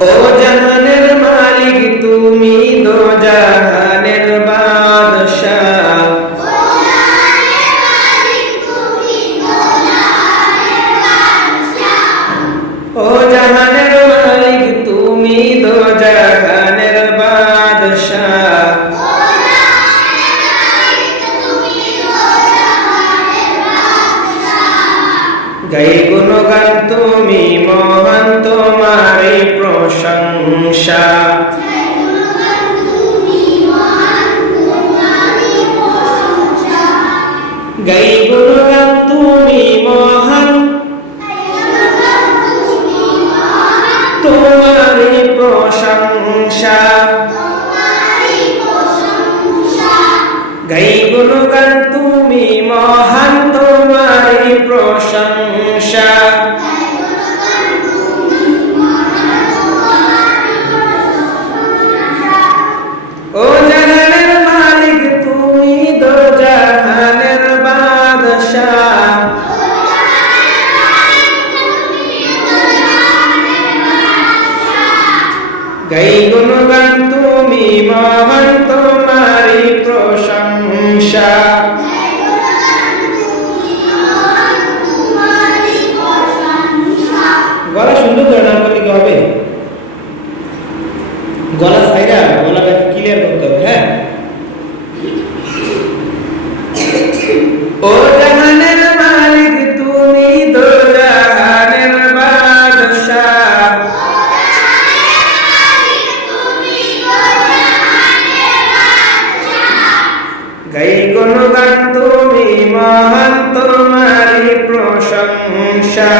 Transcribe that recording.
ও জাহানের মালিক, তুমি দো জাহানের বাদশাহ। ও জাহানের মালিক, তুমি দো জাহানের বাদশাহ। গাই গুণগান তুমি তোমারই প্রশংসা গাই গুণগান তুমি মহান তোমারই প্রশংসা। গাই গুণগান তুমি মহান গাই গুণগান তুমি মহান তোমারি প্রশংসা। গলা সুন্দর করে না করলে কি হবে? গলা সাইরা গলাটাকে ক্লিয়ার করতে হবে হ্যাঁ? গাই কোন গান তুমি মহান তোমারি প্রশংসা।